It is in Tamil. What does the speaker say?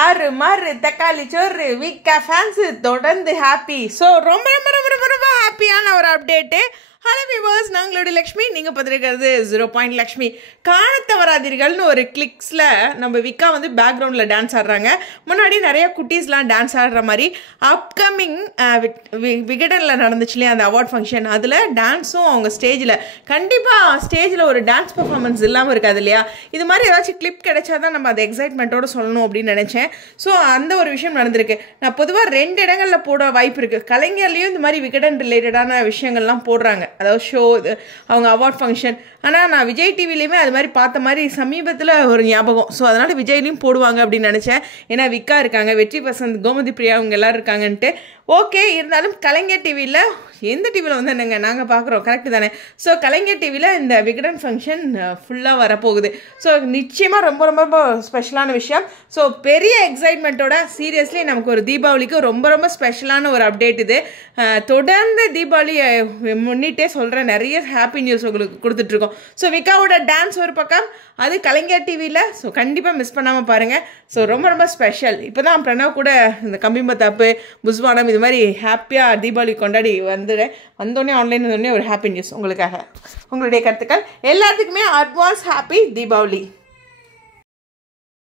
தாறு மாறு தக்காளி சோறு விக்கா ஃபேன்ஸு தொடர்ந்து ஹாப்பி. ஸோ ரொம்ப ரொம்ப ரொம்ப ரொம்ப ரொம்ப ஹாப்பியான ஒரு அப்டேட்டு. ஹலோ வியூவர்ஸ், நாங்களோட லக்ஷ்மி, நீங்கள் பார்த்துருக்கிறது 0 லக்ஷ்மி. காணத்தவராதீர்கள்னு ஒரு கிளிக்ஸில் நம்ம விக்கா வந்து பேக்ரவுண்டில் டான்ஸ் ஆடுறாங்க. முன்னாடி நிறைய குட்டீஸ்லாம் டான்ஸ் ஆடுற மாதிரி அப்கமிங் விகடனில் நடந்துச்சு இல்லையா அந்த அவார்ட் ஃபங்க்ஷன், அதில் டான்ஸும் அவங்க ஸ்டேஜில் கண்டிப்பாக ஸ்டேஜில் ஒரு டான்ஸ் பர்ஃபார்மன்ஸ் இல்லாமல் இருக்காது இல்லையா. இது மாதிரி ஏதாச்சும் கிளிப் கிடைச்சா தான் நம்ம அதை எக்ஸைட்மெண்ட்டோடு சொல்லணும் அப்படின்னு நினச்சேன். ஸோ அந்த ஒரு விஷயம் நடந்திருக்கு. நான் பொதுவாக 2 இடங்களில் போட வாய்ப்பு இருக்குது. கலைஞர்லேயும் இந்த மாதிரி விகடன் ரிலேட்டடான விஷயங்கள்லாம் போடுறாங்க, அதாவது ஷோ, இது அவங்க அவார்ட் ஃபங்க்ஷன். ஆனால் நான் விஜய் டிவிலையுமே அது மாதிரி பார்த்த மாதிரி சமீபத்தில் ஒரு ஞாபகம். ஸோ அதனால் விஜய்லையும் போடுவாங்க அப்படின்னு நினச்சேன். ஏன்னா விக்கா இருக்காங்க, வெற்றி வசந்த், கோமதி பிரியா அவங்க எல்லோரும் இருக்காங்கன்ட்டு. ஓகே, இருந்தாலும் கலைஞர் டிவியில் எந்த டிவியில் வந்து என்னங்க நாங்கள் பார்க்குறோம், கரெக்டு தானே. ஸோ கலைஞர் டிவியில் இந்த விகடன் ஃபங்க்ஷன் ஃபுல்லாக வரப்போகுது. ஸோ நிச்சயமாக ரொம்ப ரொம்ப ரொம்ப ஸ்பெஷலான விஷயம். ஸோ பெரிய எக்ஸைட்மெண்ட்டோட சீரியஸ்லி நமக்கு ஒரு தீபாவளிக்கு ரொம்ப ரொம்ப ஸ்பெஷலான ஒரு அப்டேட் இது. தொடர்ந்து தீபாவளி முன்னிட்டே சொல்கிறேன், நிறைய ஹாப்பி நியூஸ் உங்களுக்கு கொடுத்துட்ருக்கோம். ஸோ விக்காவோட டான்ஸ் ஒரு பக்கம், அது கலைஞர் டிவியில். ஸோ கண்டிப்பாக மிஸ் பண்ணாமல் பாருங்கள். ஸோ ரொம்ப ரொம்ப ஸ்பெஷல். இப்போ தான் பிரணவ் கூட இந்த கம்பிமத்தாப்பு, புஸ்வானம் இது மாதிரி ஹாப்பியாக தீபாவளி கொண்டாடி வந்தோடனே ஆன்லைன் வந்தோடனே ஒரு ஹாப்பி நியூஸ் உங்களுக்காக. உங்களுடைய கருத்துக்கள் எல்லாத்துக்குமே அட்வான்ஸ் ஹாப்பி தீபாவளி.